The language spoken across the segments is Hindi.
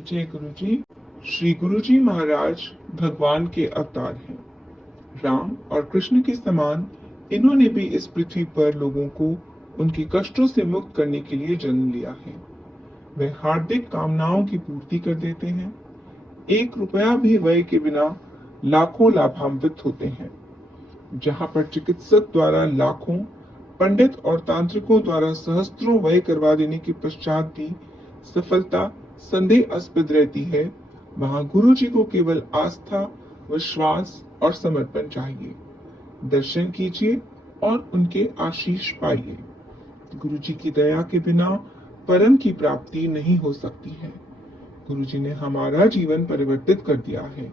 जय गुरु जी। श्री गुरु जी महाराज भगवान के अवतार हैं। राम और कृष्ण के समान इन्होंने भी इस पृथ्वी पर लोगों को उनके कष्टों से मुक्त करने के लिए जन्म लिया है। वे हार्दिक कामनाओं की पूर्ति कर देते हैं। 1 रुपया भी व्यय के बिना लाखों लाभान्वित होते हैं। जहां पर चिकित्सक द्वारा लाखों, पंडित और तांत्रिकों द्वारा सहस्त्रों व्यय करवा देने के पश्चात भी सफलता संदेहास्पद रहती है, वहां गुरु जी को केवल आस्था, विश्वास और समर्पण चाहिए। दर्शन कीजिए और उनके आशीष पाइए। गुरु जी की दया के बिना परम की प्राप्ति नहीं हो सकती है। गुरु जी ने हमारा जीवन परिवर्तित कर दिया है।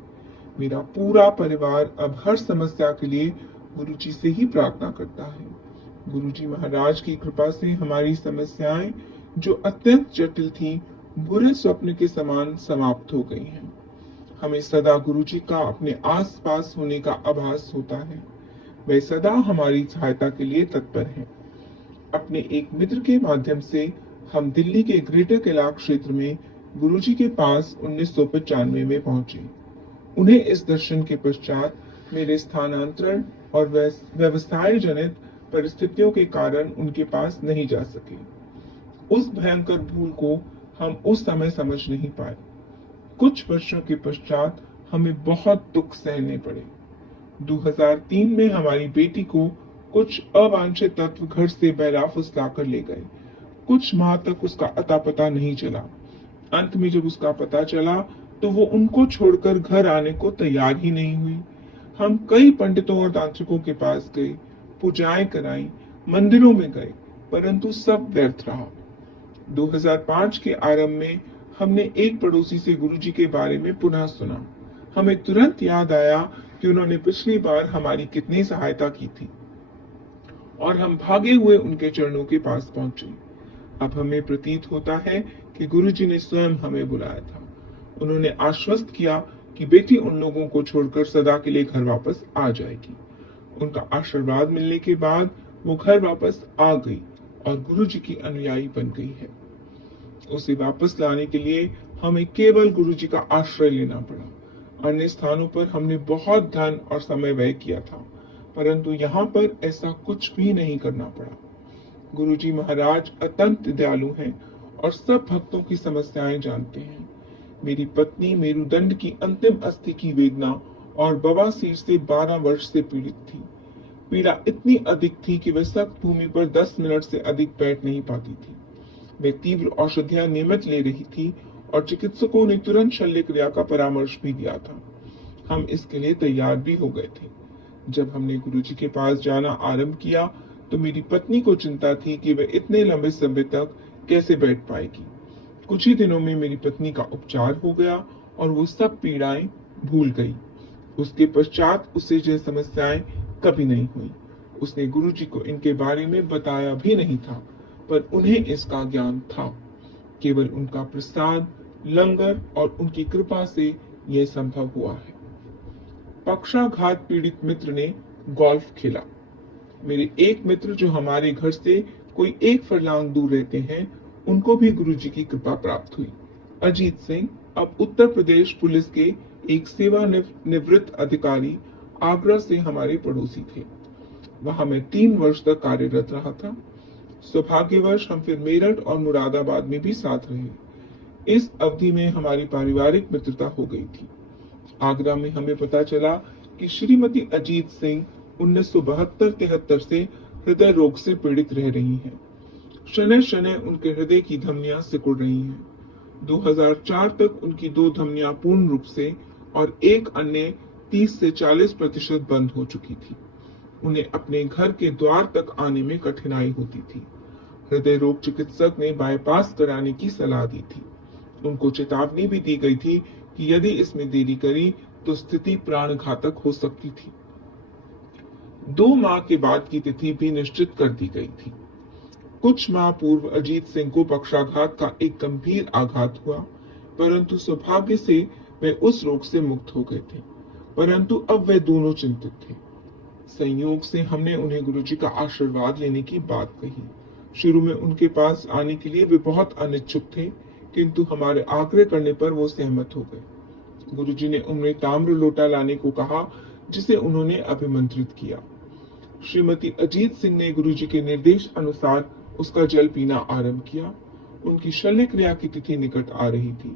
मेरा पूरा परिवार अब हर समस्या के लिए गुरु जी से ही प्रार्थना करता है। गुरु जी महाराज की कृपा से हमारी समस्याएं, जो अत्यंत जटिल थी, बुरे स्वप्न के समान समाप्त हो गई हैं। हमें सदा गुरु जी का अपने आस पास होने का आभास होता है। वे सदा हमारी सहायता के लिए तत्पर हैं। अपने एक मित्र के माध्यम से हम दिल्ली के ग्रेटर कैलाश क्षेत्र में गुरु जी के पास 1995 में पहुंचे। उन्हें इस दर्शन के पश्चात मेरे स्थानांतरण और व्यवसाय जनित परिस्थितियों के कारण उनके पास नहीं जा सके। उस भयंकर भूल को हम उस समय समझ नहीं पाए। कुछ वर्षों के पश्चात हमें बहुत दुख सहने पड़े। 2003 में हमारी बेटी को कुछ अवांछित तत्व घर से बहराफुस लाकर ले गए। कुछ माह तक उसका अता पता नहीं चला। अंत में जब उसका पता चला तो वो उनको छोड़कर घर आने को तैयार ही नहीं हुई। हम कई पंडितों और तांत्रिकों के पास गए, पूजाएं कराई, मंदिरों में गए, परंतु सब व्यर्थ रहा। 2005 के आरंभ में हमने एक पड़ोसी से गुरुजी के बारे में पुनः सुना। हमें तुरंत याद आया कि उन्होंने पिछली बार हमारी कितनी सहायता की थी और हम भागे हुए उनके चरणों के पास पहुंचे। अब हमें प्रतीत होता है कि गुरुजी ने स्वयं हमें बुलाया था। उन्होंने आश्वस्त किया कि बेटी उन लोगों को छोड़कर सदा के लिए घर वापस आ जाएगी। उनका आशीर्वाद मिलने के बाद वो घर वापस आ गई और गुरुजी की अनुयायी बन गई है। उसे वापस लाने के लिए हमें केवल गुरुजी का आश्रय लेना पड़ा। अन्य स्थानों पर हमने बहुत धन और समय व्यय किया था, परंतु यहाँ पर ऐसा कुछ भी नहीं करना पड़ा। गुरुजी महाराज अत्यंत दयालु हैं और सब भक्तों की समस्याएं जानते हैं। मेरी पत्नी मेरुदंड की अंतिम अस्थि की वेदना और बवासीर से 12 वर्ष से पीड़ित थी। पीड़ा इतनी अधिक थी कि वह सख्त भूमि पर 10 मिनट से अधिक बैठ नहीं पाती थी। वे तीव्र औषधियां नियमित ले रही थी और चिकित्सकों ने तुरंत शल्य क्रिया का परामर्श भी दिया था। हम इसके लिए तैयार भी हो गए थे। जब हमने गुरुजी के पास जाना आरंभ किया तो मेरी पत्नी को चिंता थी कि वह इतने लंबे समय तक कैसे बैठ पाएगी। कुछ ही दिनों में मेरी पत्नी का उपचार हो गया और वो सब पीड़ाएं भूल गई। उसके पश्चात उसे यह समस्याएं कभी नहीं हुई। उसने गुरुजी को इनके बारे में बताया भी नहीं था, पर उन्हें इसका ज्ञान था। केवल उनका प्रसाद, लंगर और उनकी कृपा से यह संभव हुआ है। पक्षाघात पीड़ित मित्र ने गोल्फ खेला। मेरे एक मित्र जो हमारे घर से कोई 1 फरलांग दूर रहते हैं, उनको भी गुरुजी की कृपा प्राप्त हुई। अजीत सिंह अब उत्तर प्रदेश पुलिस के एक सेवानिवृत्त अधिकारी आगरा से हमारे पड़ोसी थे। वहां मैं 3 वर्ष तक कार्यरत रहा था। सौभाग्यवश हम फिर मेरठ और मुरादाबाद में भी साथ रहे। इस अवधि में हमारी पारिवारिक मित्रता हो गई थी। आगरा में हमें पता चला कि श्रीमती अजीत सिंह 1972-73 से हृदय रोग से पीड़ित रह रही हैं। शनय शनय उनके हृदय की धमनियां सिकुड़ रही हैं। 2004 तक उनकी 2 धमनियां पूर्ण रूप से और एक अन्य 30 से 40% बंद हो चुकी थी। उन्हें अपने घर के द्वार तक आने में कठिनाई होती थी। हृदय रोग चिकित्सक ने बाईपास कराने की सलाह दी थी। उनको चेतावनी भी दी गई थी कि यदि इसमें देरी करी तो स्थिति प्राणघातक हो सकती थी। 2 माह के बाद की तिथि भी निश्चित कर दी गई थी। कुछ माह पूर्व अजीत सिंह को पक्षाघात का एक गंभीर आघात हुआ, परंतु सौभाग्य से वे उस रोग से मुक्त हो गए थे। परंतु अब वे दोनों चिंतित थे। संयोग से हमने उन्हें गुरुजी का आशीर्वाद लेने की बात कही। शुरू में उनके पास आने के लिए वे बहुत अनिच्छुक थे, किंतु हमारे आग्रह करने पर वो सहमत हो गए। गुरुजी ने उन्हें ताम्र लोटा लाने को कहा, जिसे उन्होंने अभिमंत्रित किया। श्रीमती अजीत सिंह ने गुरुजी के निर्देश अनुसार उसका जल पीना आरंभ किया। उनकी शल्य क्रिया की तिथि निकट आ रही थी।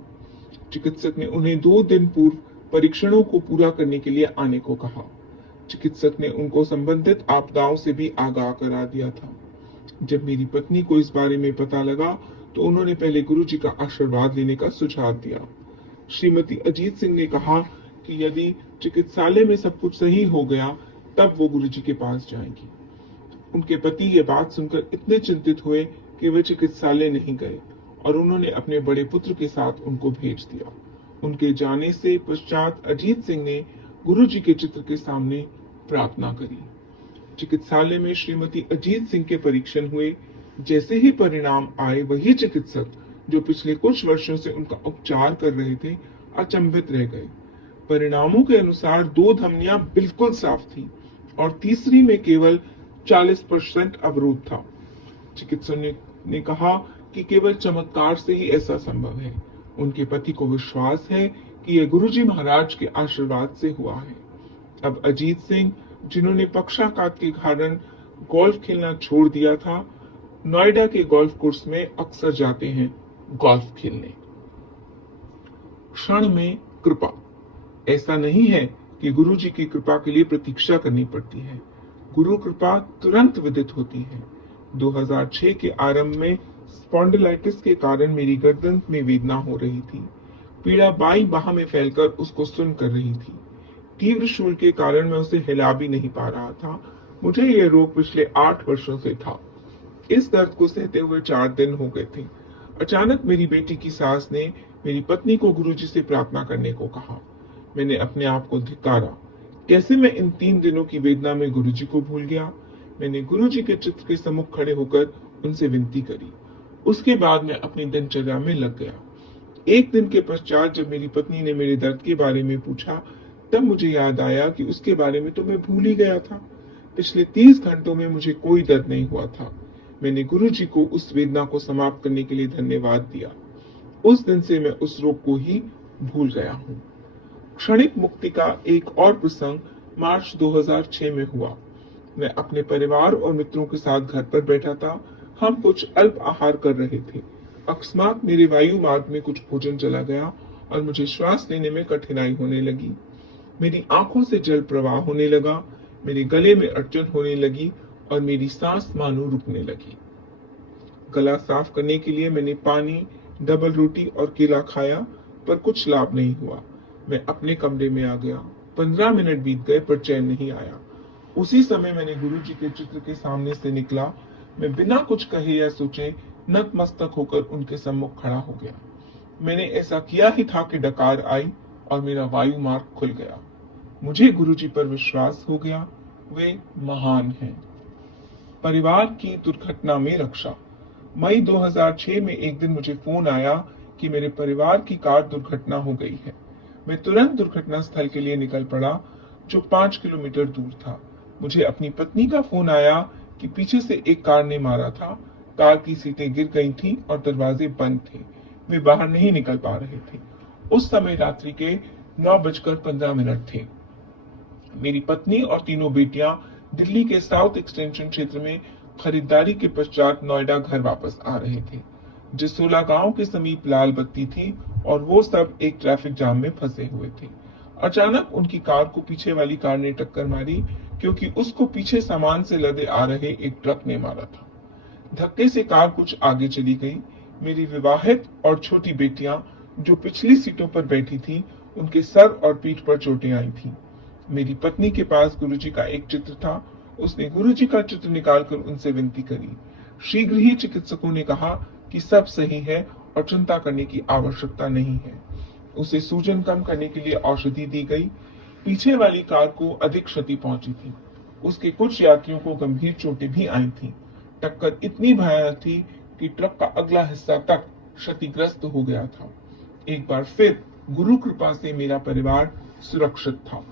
चिकित्सक ने उन्हें 2 दिन पूर्व परीक्षणों को पूरा करने के लिए आने को कहा। चिकित्सक ने उनको संबंधित आपदाओं से भी आगाह करा दिया था। जब मेरी पत्नी को इस बारे में पता लगा तो उन्होंने पहले गुरुजी का आशीर्वाद लेने का सुझाव दिया। श्रीमती अजीत सिंह ने कहा कि यदि चिकित्सालय में सब कुछ सही हो गया तब वो गुरुजी के पास जाएंगी। उनके पति ये बात सुनकर इतने चिंतित हुए कि वे चिकित्सालय नहीं गए और उन्होंने अपने बड़े पुत्र के साथ उनको भेज दिया। उनके जाने से पश्चात अजीत सिंह ने गुरुजी के चित्र के सामने प्रार्थना करी। चिकित्सालय में श्रीमती अजीत सिंह के परीक्षण हुए। जैसे ही परिणाम आए, वही चिकित्सक जो पिछले कुछ वर्षों से उनका उपचार कर रहे थे अचंभित रह गए। परिणामों के अनुसार 2 धमनियां बिल्कुल साफ थी और तीसरी में केवल 40% अवरोध था। चिकित्सक ने कहा कि केवल चमत्कार से ही ऐसा संभव है। उनके पति को विश्वास है कि यह गुरुजी महाराज के आशीर्वाद से हुआ है। अब अजीत सिंह, जिन्होंने पक्षाघात के कारण गोल्फ खेलना छोड़ दिया था, नोएडा के गोल्फ कोर्स में अक्सर जाते हैं गोल्फ खेलने। क्षण में कृपा। ऐसा नहीं है कि गुरुजी की कृपा के लिए प्रतीक्षा करनी पड़ती है। गुरु कृपा तुरंत विदित होती है। 2006 के आरंभ में स्पॉन्डिलाइटिस के कारण मेरी गर्दन में वेदना हो रही थी। पीड़ा बाईं बाह में फैलकर उसको सुन्न कर रही थी। तीव्र शूल के कारण मैं उसे हिला भी नहीं पा रहा था। मुझे यह रोग पिछले 8 वर्षों से था। इस दर्द को सहते हुए 4 दिन हो गए थे। अचानक मेरी बेटी की सास ने मेरी पत्नी को गुरुजी से प्रार्थना करने को कहा। मैंने अपने आप को धिक्कारा। कैसे मैं इन 3 दिनों की वेदना में गुरुजी को भूल गया। मैंने गुरुजी के चित्र के सम्मुख खड़े होकर उनसे विनती करी। उसके बाद मैं अपनी दिनचर्या में लग गया। एक दिन के पश्चात जब मेरी पत्नी ने मेरे दर्द के बारे में पूछा, तब मुझे याद आया कि उसके बारे में तो मैं भूल ही गया था। पिछले 30 घंटों में मुझे कोई दर्द नहीं हुआ था। मैंने गुरुजी को उस वेदना को समाप्त करने के लिए धन्यवाद दिया। उस दिन से मैं उस रोग को ही भूल गया हूँ। क्षणिक मुक्ति का एक और प्रसंग मार्च 2006 में हुआ। मैं अपने परिवार और मित्रों के साथ घर पर बैठा था। हम कुछ अल्प आहार कर रहे थे। अकस्मात मेरे वायु मार्ग में कुछ भोजन चला गया और मुझे श्वास लेने में कठिनाई होने लगी। मेरी आंखों से जल प्रवाह होने लगा, मेरे गले में अड़चन होने लगी और मेरी सांस मानो रुकने लगी। गला साफ करने के लिए मैंने पानी, डबल रोटी और केला खाया, पर कुछ लाभ नहीं हुआ। मैं अपने कमरे में आ गया। 15 मिनट बीत गए पर चैन नहीं आया। उसी समय मैंने गुरुजी के चित्र के सामने से निकला। मैं बिना कुछ कहे या सोचे नतमस्तक होकर उनके सम्मुख खड़ा हो गया। मैंने ऐसा किया ही था कि डकार आई और मेरा वायु मार्ग खुल गया। मुझे गुरुजी पर विश्वास हो गया। वे महान हैं। परिवार की दुर्घटना में रक्षा। मई 2006 में एक दिन मुझे फोन आया कि मेरे परिवार की कार दुर्घटना हो गई है। मैं तुरंत दुर्घटना स्थल के लिए निकल पड़ा, जो 5 किलोमीटर दूर था। मुझे अपनी पत्नी का फोन आया कि पीछे से एक कार ने मारा था। कार की सीटें गिर गई थीं और दरवाजे बंद थे। वे बाहर नहीं निकल पा रहे थे। उस समय रात्रि के 9:15 थे। मेरी पत्नी और तीनों बेटियां दिल्ली के साउथ एक्सटेंशन क्षेत्र में खरीदारी के पश्चात नोएडा घर वापस आ रहे थे। जसोला गांव के समीप लाल बत्ती थी और वो सब एक ट्रैफिक जाम में फंसे हुए थे। अचानक उनकी कार को पीछे वाली कार ने टक्कर मारी, क्योंकि उसको पीछे सामान से लदे आ रहे एक ट्रक ने मारा था। धक्के से कार कुछ आगे चली गई। मेरी विवाहित और छोटी बेटियां जो पिछली सीटों पर बैठी थी, उनके सर और पीठ पर चोटें आई थी। मेरी पत्नी के पास गुरुजी का एक चित्र था। उसने गुरुजी का चित्र निकालकर उनसे विनती करी। शीघ्र ही चिकित्सकों ने कहा कि सब सही है और चिंता करने की आवश्यकता नहीं है। उसे सूजन कम करने के लिए औषधि दी गई। पीछे वाली कार को अधिक क्षति पहुंची थी। उसके कुछ यात्रियों को गंभीर चोटें भी आई थीं। टक्कर इतनी भयानक थी कि ट्रक का अगला हिस्सा तक क्षतिग्रस्त हो गया था। एक बार फिर गुरु कृपा से मेरा परिवार सुरक्षित था।